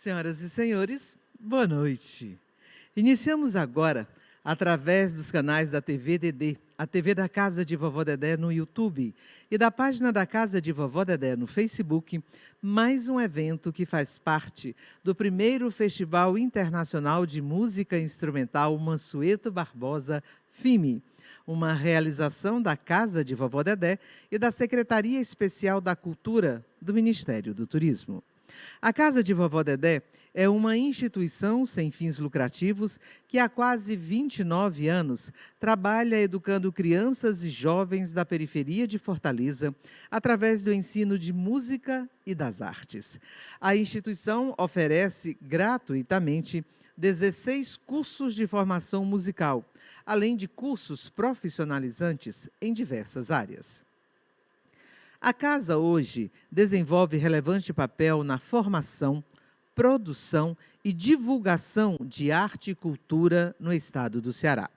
Senhoras e senhores, boa noite. Iniciamos agora, através dos canais da TV Dedê, a TV da Casa de Vovó Dedé no YouTube e da página da Casa de Vovó Dedé no Facebook, mais um evento que faz parte do primeiro Festival Internacional de Música Instrumental Mansueto Barbosa, FIME, uma realização da Casa de Vovó Dedé e da Secretaria Especial da Cultura do Ministério do Turismo. A Casa de Vovó Dedé é uma instituição sem fins lucrativos que há quase 29 anos trabalha educando crianças e jovens da periferia de Fortaleza através do ensino de música e das artes. A instituição oferece gratuitamente 16 cursos de formação musical, além de cursos profissionalizantes em diversas áreas. A Casa hoje desenvolve relevante papel na formação, produção e divulgação de arte e cultura no estado do Ceará.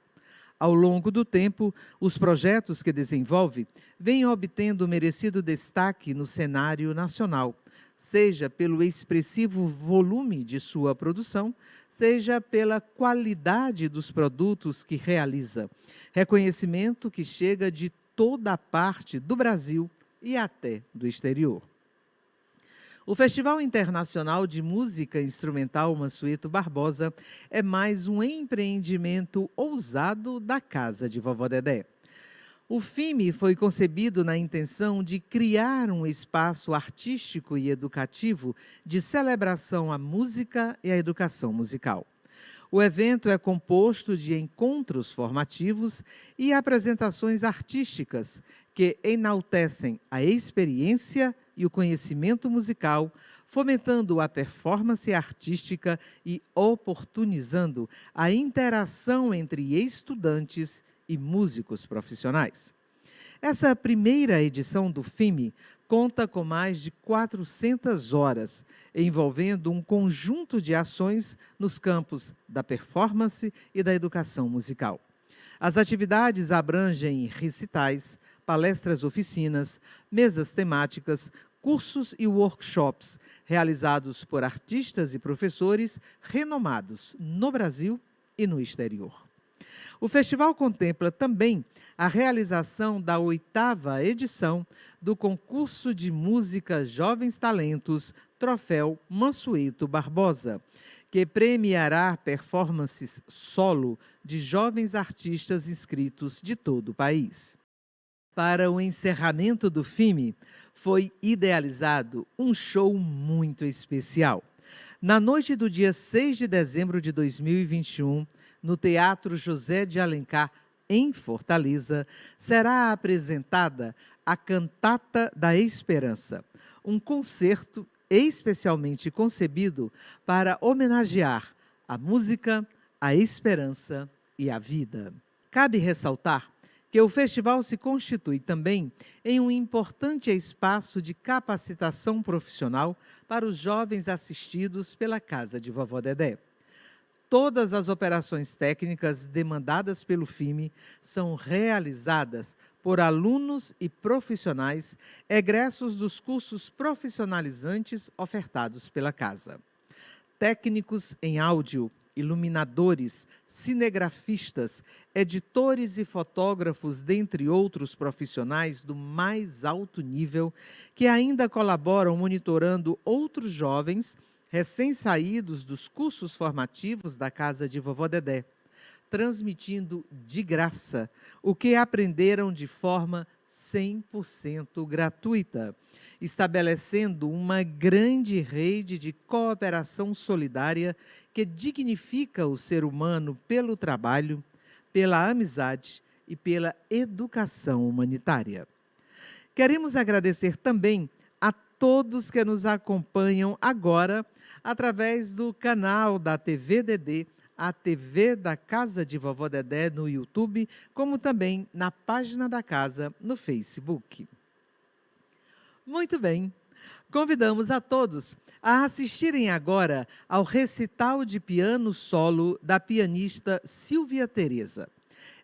Ao longo do tempo, os projetos que desenvolve vêm obtendo merecido destaque no cenário nacional, seja pelo expressivo volume de sua produção, seja pela qualidade dos produtos que realiza, reconhecimento que chega de toda a parte do Brasil e até do exterior. O Festival Internacional de Música Instrumental Mansueto Barbosa é mais um empreendimento ousado da Casa de Vovó Dedé. O FIME foi concebido na intenção de criar um espaço artístico e educativo de celebração à música e à educação musical. O evento é composto de encontros formativos e apresentações artísticas que enaltecem a experiência e o conhecimento musical, fomentando a performance artística e oportunizando a interação entre estudantes e músicos profissionais. Essa primeira edição do FIME conta com mais de 400 horas, envolvendo um conjunto de ações nos campos da performance e da educação musical. As atividades abrangem recitais, palestras, oficinas, mesas temáticas, cursos e workshops realizados por artistas e professores renomados no Brasil e no exterior. O festival contempla também a realização da 8ª edição do concurso de música Jovens Talentos Troféu Mansueto Barbosa, que premiará performances solo de jovens artistas inscritos de todo o país. Para o encerramento do FIME, foi idealizado um show muito especial. Na noite do dia 6 de dezembro de 2021, no Teatro José de Alencar, em Fortaleza, será apresentada a Cantata da Esperança, um concerto especialmente concebido para homenagear a música, a esperança e a vida. Cabe ressaltar que o festival se constitui também em um importante espaço de capacitação profissional para os jovens assistidos pela Casa de Vovó Dedé. Todas as operações técnicas demandadas pelo FIME são realizadas por alunos e profissionais egressos dos cursos profissionalizantes ofertados pela Casa. Técnicos em áudio, iluminadores, cinegrafistas, editores e fotógrafos, dentre outros profissionais do mais alto nível, que ainda colaboram monitorando outros jovens recém-saídos dos cursos formativos da Casa de Vovó Dedé, transmitindo de graça o que aprenderam de forma 100% gratuita, estabelecendo uma grande rede de cooperação solidária que dignifica o ser humano pelo trabalho, pela amizade e pela educação humanitária. Queremos agradecer também a todos que nos acompanham agora através do canal da TV Dedé, a TV da Casa de Vovó Dedé no YouTube, como também na página da casa no Facebook. Muito bem, convidamos a todos a assistirem agora ao recital de piano solo da pianista Silvia Tereza.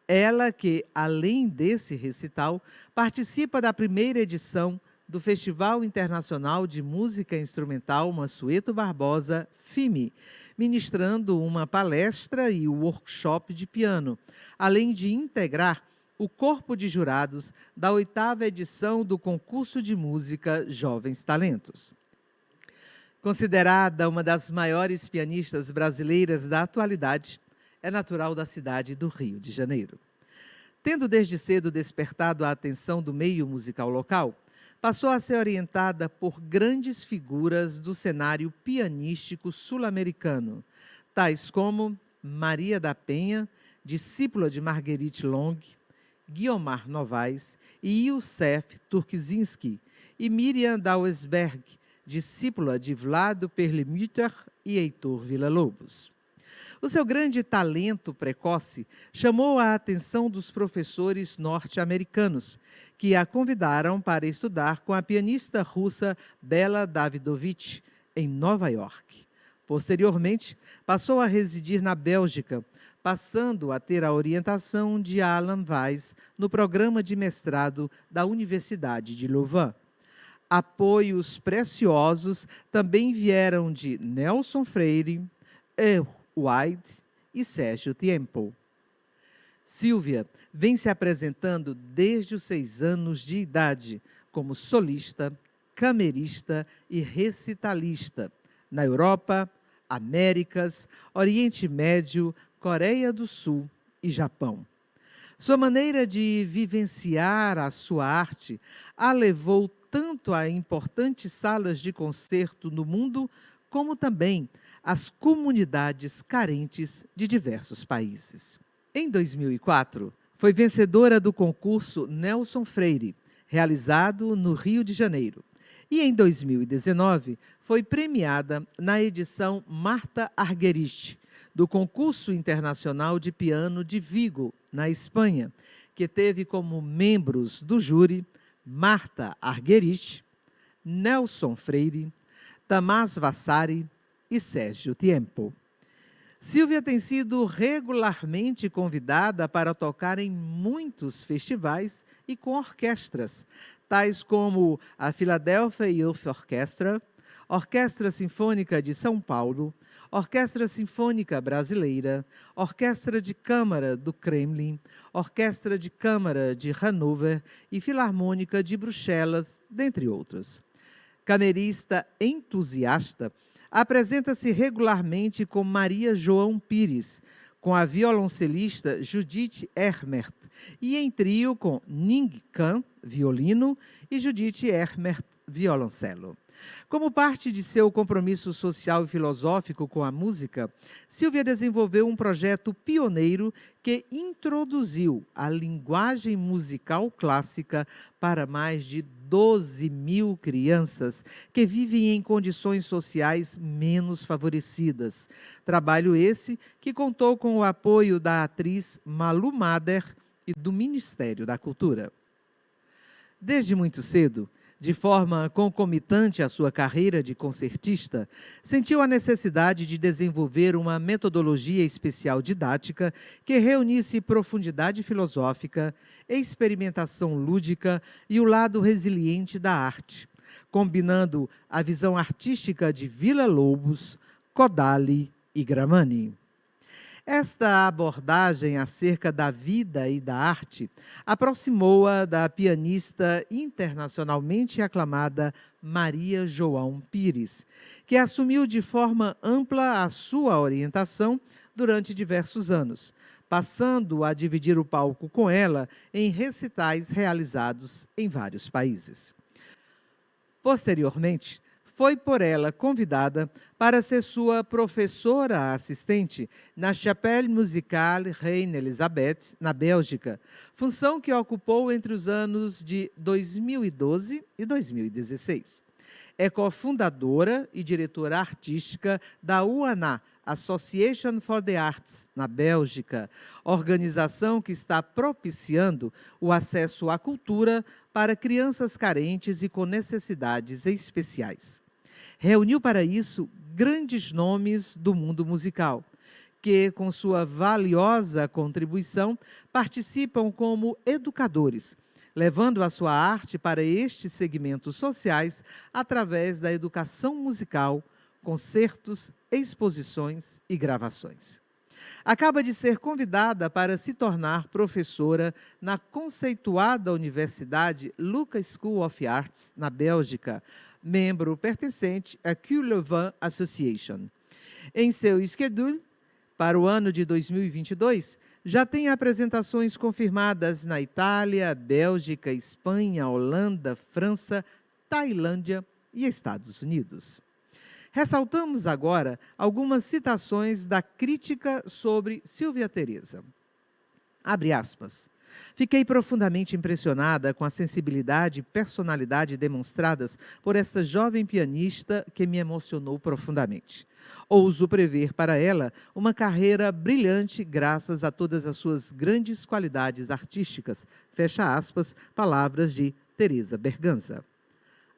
Ela que, além desse recital, participa da primeira edição do Festival Internacional de Música Instrumental Mansueto Barbosa, FIME, ministrando uma palestra e um workshop de piano, além de integrar o corpo de jurados da 8ª edição do concurso de música Jovens Talentos. Considerada uma das maiores pianistas brasileiras da atualidade, é natural da cidade do Rio de Janeiro. Tendo desde cedo despertado a atenção do meio musical local, passou a ser orientada por grandes figuras do cenário pianístico sul-americano, tais como Maria da Penha, discípula de Marguerite Long, Guiomar Novaes e Youssef Turksinski, e Miriam Dauersberg, discípula de Vlado Perlmutter e Heitor Villa-Lobos. O seu grande talento precoce chamou a atenção dos professores norte-americanos, que a convidaram para estudar com a pianista russa Bela Davidovich, em Nova York. Posteriormente, passou a residir na Bélgica, passando a ter a orientação de Alan Weiss no programa de mestrado da Universidade de Louvain. Apoios preciosos também vieram de Nelson Freire, White e Sérgio Tiempo. Silvia vem se apresentando desde os 6 anos de idade como solista, camerista e recitalista na Europa, Américas, Oriente Médio, Coreia do Sul e Japão. Sua maneira de vivenciar a sua arte a levou tanto a importantes salas de concerto no mundo, como também às comunidades carentes de diversos países. Em 2004, foi vencedora do concurso Nelson Freire, realizado no Rio de Janeiro. E em 2019, foi premiada na edição Marta Argerich, do Concurso Internacional de Piano de Vigo, na Espanha, que teve como membros do júri Marta Argerich, Nelson Freire, Tamás Vassari e Sérgio Tiempo. Silvia tem sido regularmente convidada para tocar em muitos festivais e com orquestras, tais como a Philadelphia Youth Orchestra, Orquestra Sinfônica de São Paulo, Orquestra Sinfônica Brasileira, Orquestra de Câmara do Kremlin, Orquestra de Câmara de Hannover e Filarmônica de Bruxelas, dentre outras. Camerista entusiasta, apresenta-se regularmente com Maria João Pires, com a violoncelista Judith Ermert, e em trio com Ning Kan, violino, e Judith Ermert, violoncelo. Como parte de seu compromisso social e filosófico com a música, Silvia desenvolveu um projeto pioneiro que introduziu a linguagem musical clássica para mais de 12.000 crianças que vivem em condições sociais menos favorecidas. Trabalho esse que contou com o apoio da atriz Malu Mader e do Ministério da Cultura. Desde muito cedo, de forma concomitante à sua carreira de concertista, sentiu a necessidade de desenvolver uma metodologia especial didática que reunisse profundidade filosófica, experimentação lúdica e o lado resiliente da arte, combinando a visão artística de Villa-Lobos, Kodály e Gramani. Esta abordagem acerca da vida e da arte aproximou-a da pianista internacionalmente aclamada Maria João Pires, que assumiu de forma ampla a sua orientação durante diversos anos, passando a dividir o palco com ela em recitais realizados em vários países. Posteriormente, foi por ela convidada para ser sua professora assistente na Chapelle Musicale Reine Elisabeth, na Bélgica, função que ocupou entre os anos de 2012 e 2016. É cofundadora e diretora artística da UANA, Association for the Arts, na Bélgica, organização que está propiciando o acesso à cultura para crianças carentes e com necessidades especiais. Reuniu para isso grandes nomes do mundo musical, que, com sua valiosa contribuição, participam como educadores, levando a sua arte para estes segmentos sociais através da educação musical, concertos, exposições e gravações. Acaba de ser convidada para se tornar professora na conceituada Universidade Lucas School of Arts, na Bélgica, membro pertencente à Q Leuven Association. Em seu schedule, para o ano de 2022, já tem apresentações confirmadas na Itália, Bélgica, Espanha, Holanda, França, Tailândia e Estados Unidos. Ressaltamos agora algumas citações da crítica sobre Silvia Teresa. Abre aspas. Fiquei profundamente impressionada com a sensibilidade e personalidade demonstradas por esta jovem pianista que me emocionou profundamente. Ouso prever para ela uma carreira brilhante graças a todas as suas grandes qualidades artísticas. Fecha aspas, palavras de Teresa Berganza.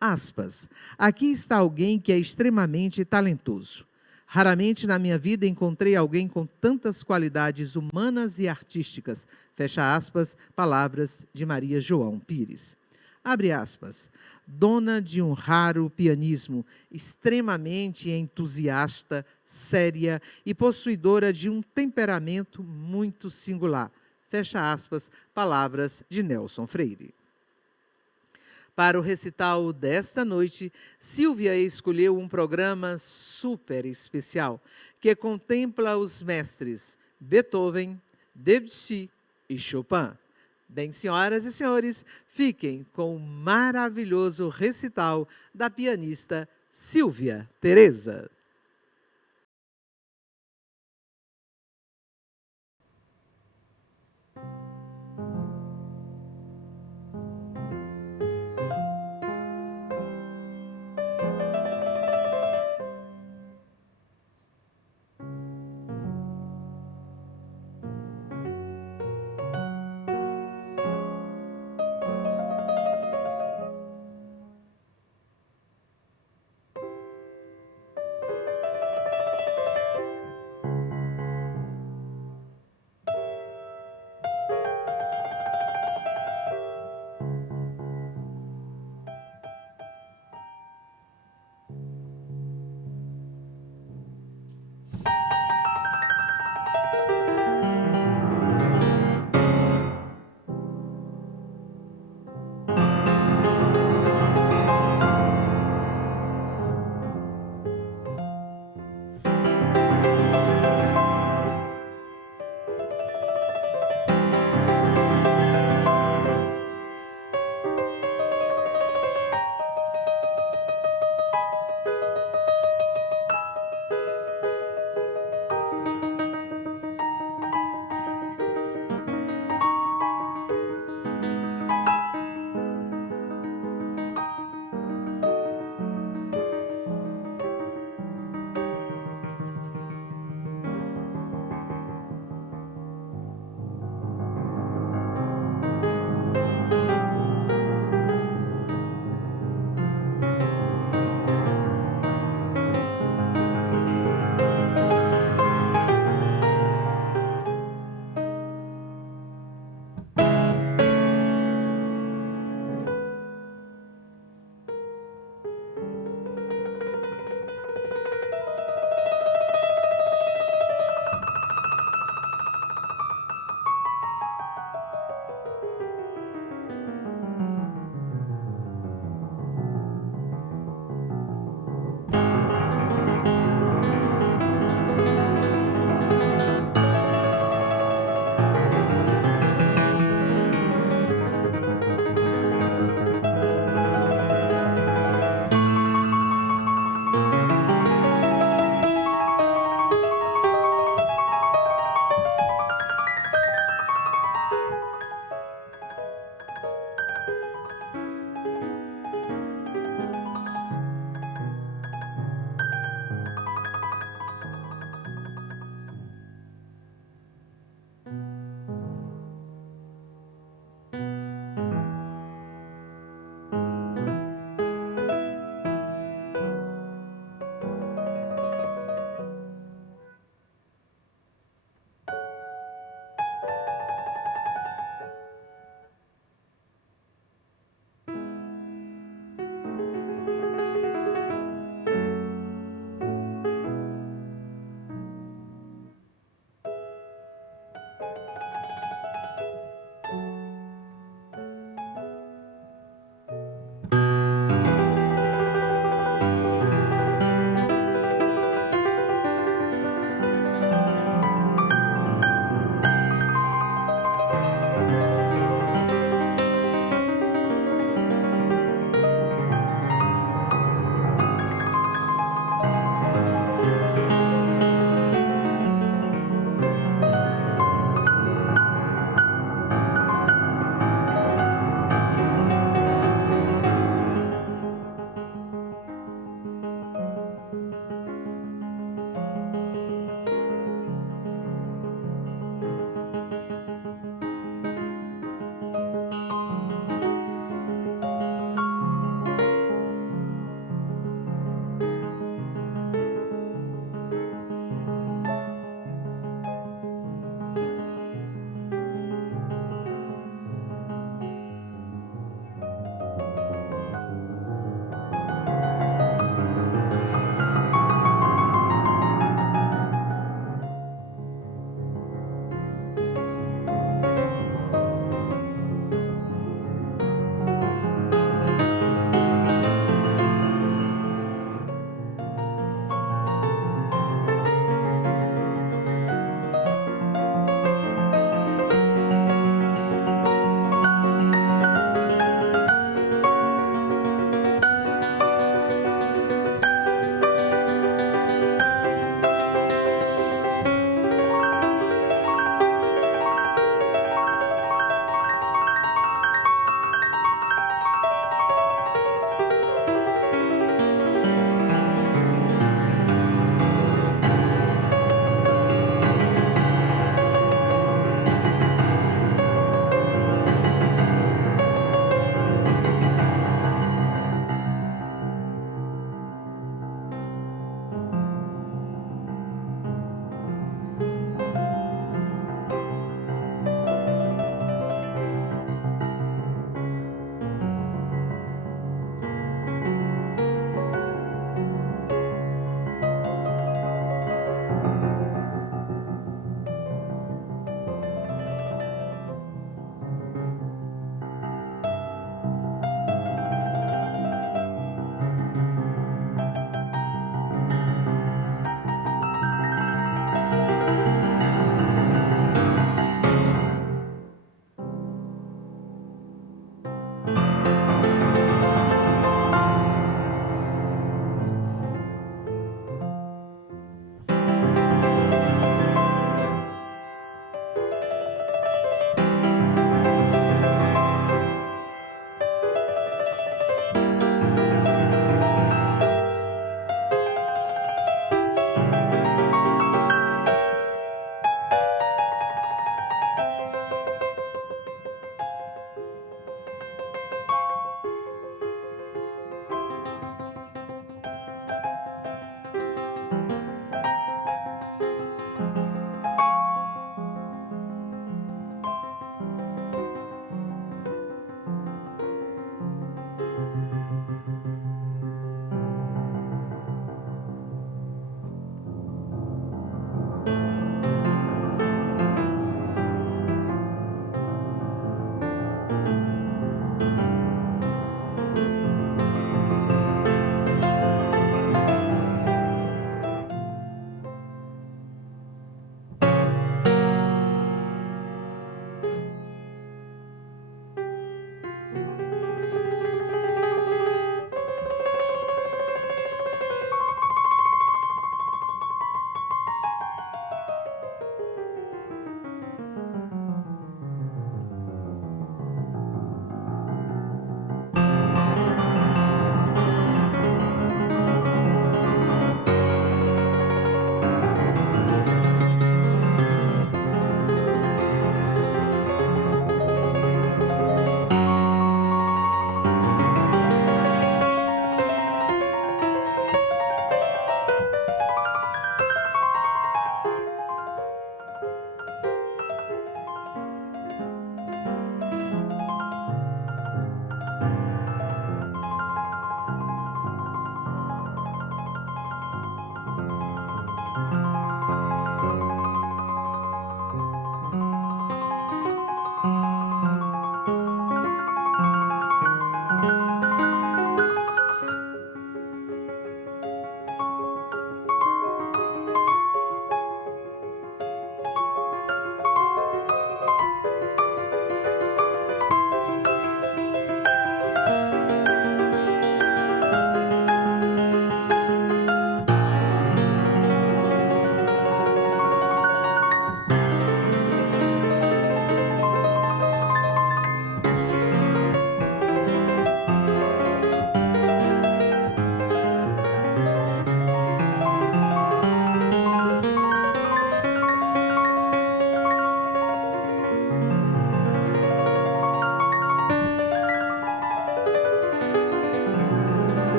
Aspas. Aqui está alguém que é extremamente talentoso. Raramente na minha vida encontrei alguém com tantas qualidades humanas e artísticas. Fecha aspas, palavras de Maria João Pires. Abre aspas. Dona de um raro pianismo, extremamente entusiasta, séria e possuidora de um temperamento muito singular. Fecha aspas, palavras de Nelson Freire. Para o recital desta noite, Silvia escolheu um programa super especial, que contempla os mestres Beethoven, Debussy e Chopin. Bem, senhoras e senhores, fiquem com o maravilhoso recital da pianista Silvia Teresa.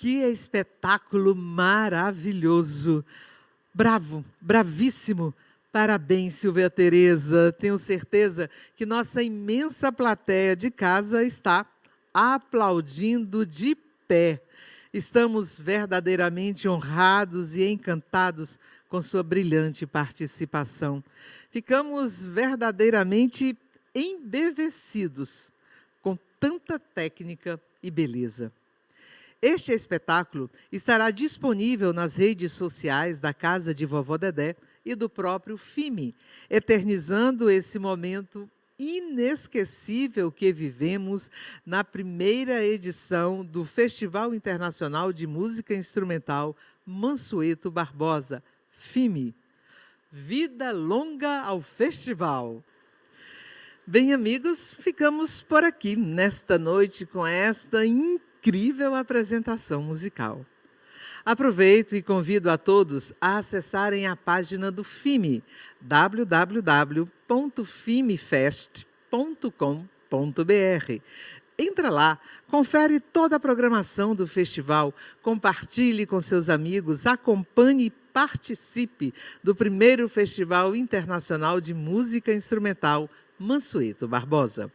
Que espetáculo maravilhoso! Bravo, bravíssimo! Parabéns, Silvia Tereza. Tenho certeza que nossa imensa plateia de casa está aplaudindo de pé. Estamos verdadeiramente honrados e encantados com sua brilhante participação. Ficamos verdadeiramente embevecidos com tanta técnica e beleza. Este espetáculo estará disponível nas redes sociais da Casa de Vovó Dedé e do próprio FIME, eternizando esse momento inesquecível que vivemos na primeira edição do Festival Internacional de Música Instrumental Mansueto Barbosa, FIME. Vida longa ao festival! Bem, amigos, ficamos por aqui nesta noite com esta incrível apresentação musical. Aproveito e convido a todos a acessarem a página do FIME, www.fimefest.com.br. Entra lá, confere toda a programação do festival, compartilhe com seus amigos, acompanhe e participe do primeiro Festival Internacional de Música Instrumental Mansueto Barbosa.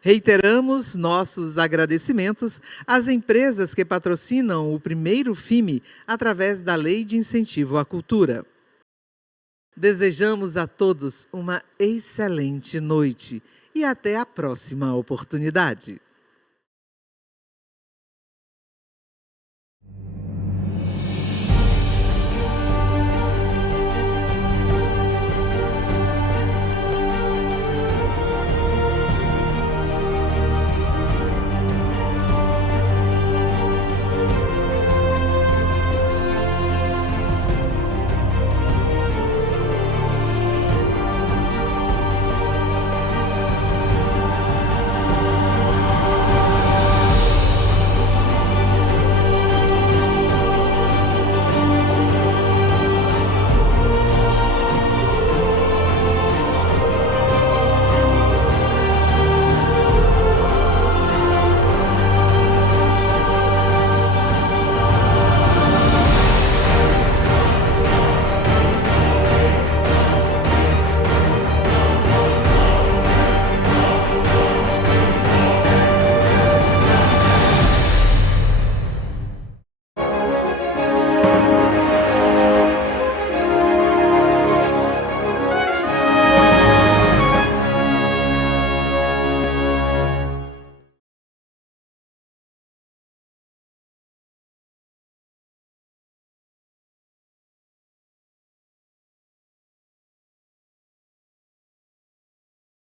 Reiteramos nossos agradecimentos às empresas que patrocinam o primeiro FIME através da Lei de Incentivo à Cultura. Desejamos a todos uma excelente noite e até a próxima oportunidade.